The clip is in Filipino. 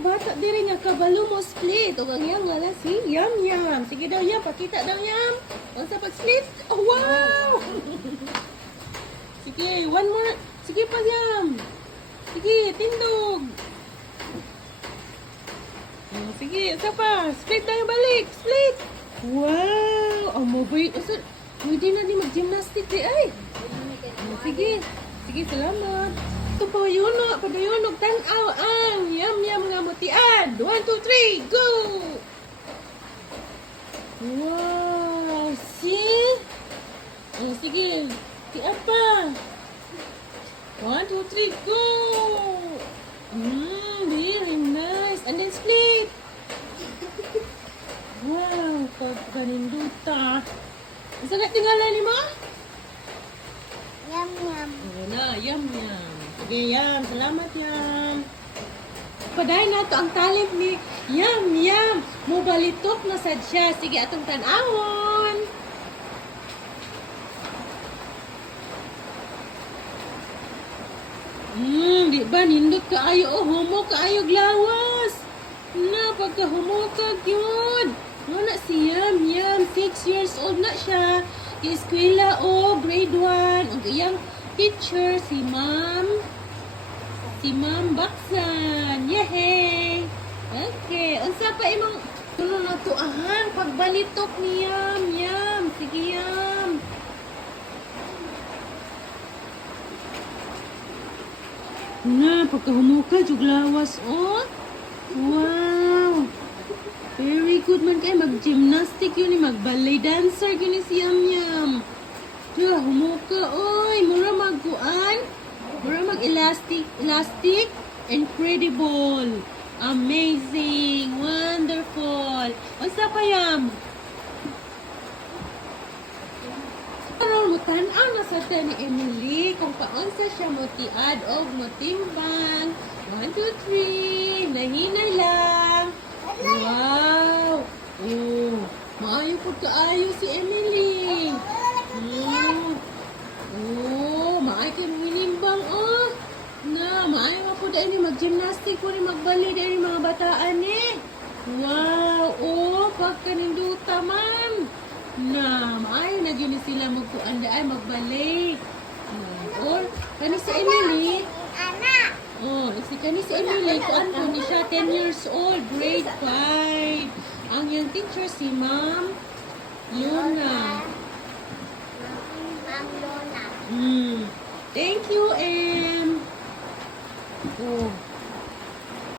bata diri nga kabalo mo split. O ang yang wala si Yam Yam. Sige daw Yam, pakita daw Yam. Unsa pag split? Oh wow! Sige, one more. Sige pa Yam. Sige, tindog. Oh, sige, isa pa. Split tayo balik. Split. Wow! Oh, mabait. Pwede na di mag-gymnastic di ay. Oh, sige. Sige, salamat. Ito pa yun o. Padayon og tanaw ang Yam Yam nga mutian. 1, 2, 3, go! Wow! See? Oh, sige. Si apa? 1, 2, 3, go! Very nice. And then split. Wow, pagkaninduta. Isa na tinggalan ni mo? Yum yum. Oo na, Yam Yam. Sige, Yam. Salamat, Yam. Paday na to ang talent ni Yam Yam. Mubalitok na sad siya. Sige, atong tanawon. Di ba nindot kaayo o humo kaayo glawas. Na pagkahumukag yun. Wala si Yam Yam, 6 years old na siya. Eskwela o grade 1. Ang iyang teacher si Ma'am Baksan. Yehey! Okay, unsa pa imong tulo na tuahan pagbalitok ni Yam Yam. Sige Yam. Na pagkahumukag jug lawas oh. Wow! Very good man kay mag-gymnastic yun ni mag-ballet dancer yun ni si Yam Yam. Diya, humuka oy, mura magkuan. Mura mag-elastic, incredible, amazing, wonderful. Unsa pa Yam? Karon mo tan-aw na sa ni Emily kung paunsa siya motiad og motimbang. 1, 2, 3, nahinay lang. Wow! Oh, maayo po kaayo si Emily. Oh, maayo kayo maninimbang, oh. Na, maayo nga po dahil ni mag-gymnastic po ni magbali dahil mga bataan eh. Wow! Oh, pagkaninduta man. Na, maayo na yun sila magkuan dahil magbali. Or, kani si Emily, Anak. oh, kani si Emily, kuan po ni siya, 10 years old, grade 5. Ang yung teacher si Ma'am Luna. Ma'am Luna. Thank you, Em. Oh,